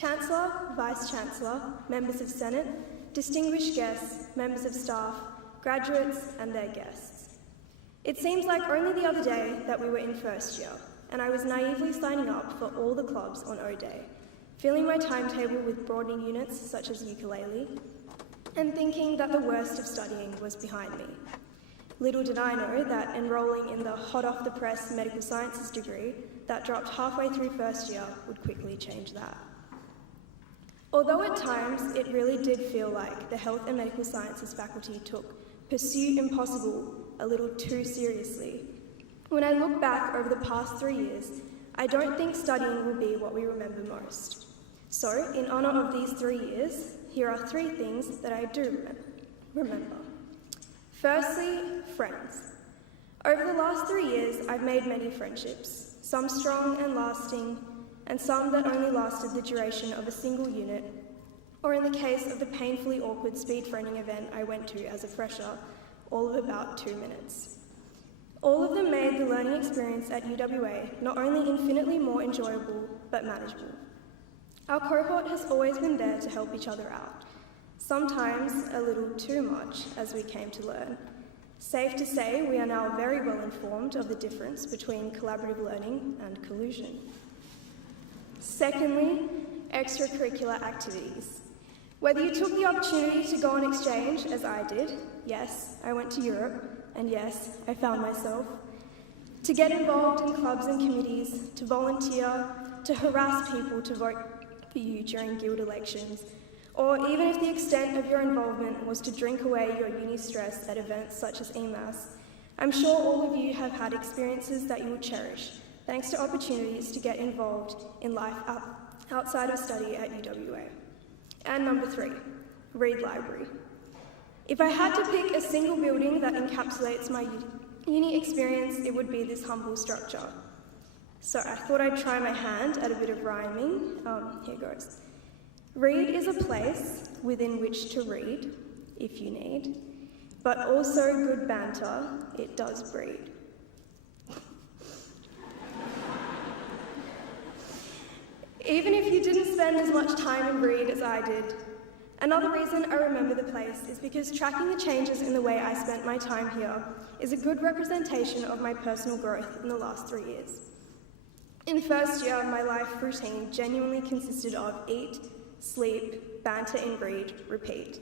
Chancellor, Vice-Chancellor, members of Senate, distinguished guests, members of staff, graduates and their guests. It seems like only the other day that we were in first year, and I was naively signing up for all the clubs on O-Day, filling my timetable with broadening units such as ukulele, and thinking that the worst of studying was behind me. Little did I know that enrolling in the hot-off-the-press medical sciences degree that dropped halfway through first year would quickly change that. Although at times it really did feel like the health and medical sciences faculty took Pursue Impossible a little too seriously, when I look back over the past 3 years, I don't think studying will be what we remember most. So, in honour of these 3 years, here are 3 things that I do remember. Firstly, friends. Over the last 3 years, I've made many friendships, some strong and lasting, and some that only lasted the duration of a single unit, or in the case of the painfully awkward speed friending event I went to as a fresher, all of about 2 minutes. All of them made the learning experience at UWA not only infinitely more enjoyable, but manageable. Our cohort has always been there to help each other out, sometimes a little too much, as we came to learn. Safe to say, we are now very well informed of the difference between collaborative learning and collusion. Secondly, extracurricular activities. Whether you took the opportunity to go on exchange, as I did, yes, I went to Europe, and yes, I found myself, to get involved in clubs and committees, to volunteer, to harass people to vote for you during guild elections, or even if the extent of your involvement was to drink away your uni stress at events such as EMAS, I'm sure all of you have had experiences that you will cherish, thanks to opportunities to get involved in life outside of study at UWA. And number 3, Reed Library. If I had to pick a single building that encapsulates my uni experience, it would be this humble structure. So I thought I'd try my hand at a bit of rhyming. Here goes. Reed is a place within which to read, if you need, but also good banter it does breed. Even if you didn't spend as much time in Reed as I did, another reason I remember the place is because tracking the changes in the way I spent my time here is a good representation of my personal growth in the last 3 years. In first year, my life routine genuinely consisted of eat, sleep, banter in Reed, repeat.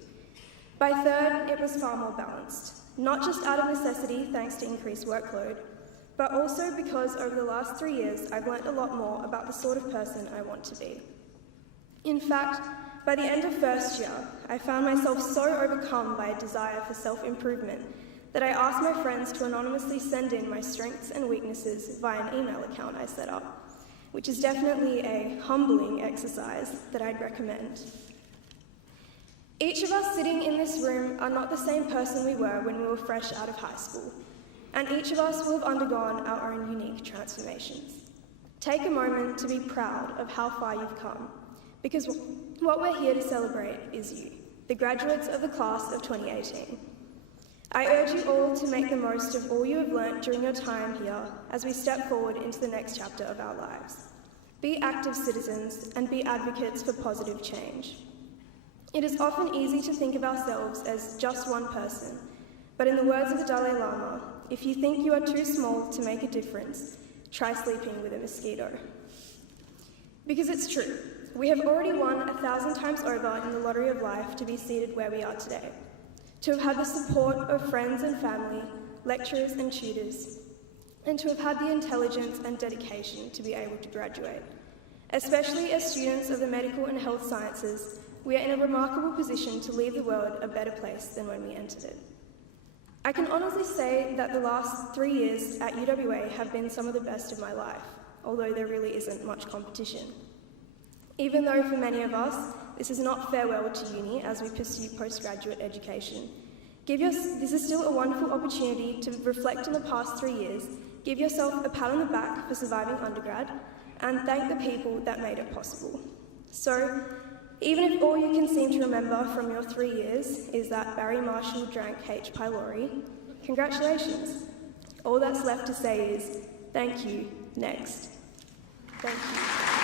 By third, it was far more balanced, not just out of necessity thanks to increased workload, but also because over the last 3 years, I've learnt a lot more about the sort of person I want to be. In fact, by the end of first year, I found myself so overcome by a desire for self-improvement that I asked my friends to anonymously send in my strengths and weaknesses via an email account I set up, which is definitely a humbling exercise that I'd recommend. Each of us sitting in this room are not the same person we were when we were fresh out of high school, and each of us will have undergone our own unique transformations. Take a moment to be proud of how far you've come, because what we're here to celebrate is you, the graduates of the class of 2018. I urge you all to make the most of all you have learnt during your time here as we step forward into the next chapter of our lives. Be active citizens and be advocates for positive change. It is often easy to think of ourselves as just one person, but in the words of the Dalai Lama, if you think you are too small to make a difference, try sleeping with a mosquito. Because it's true, we have already won 1,000 times over in the lottery of life to be seated where we are today, to have had the support of friends and family, lecturers and tutors, and to have had the intelligence and dedication to be able to graduate. Especially as students of the medical and health sciences, we are in a remarkable position to leave the world a better place than when we entered it. I can honestly say that the last 3 years at UWA have been some of the best of my life, although there really isn't much competition. Even though for many of us, this is not farewell to uni as we pursue postgraduate education. This is still a wonderful opportunity to reflect on the past 3 years, give yourself a pat on the back for surviving undergrad, and thank the people that made it possible. So, even if all you can seem to remember from your 3 years is that Barry Marshall drank H. pylori, congratulations. All that's left to say is, thank you, next. Thank you.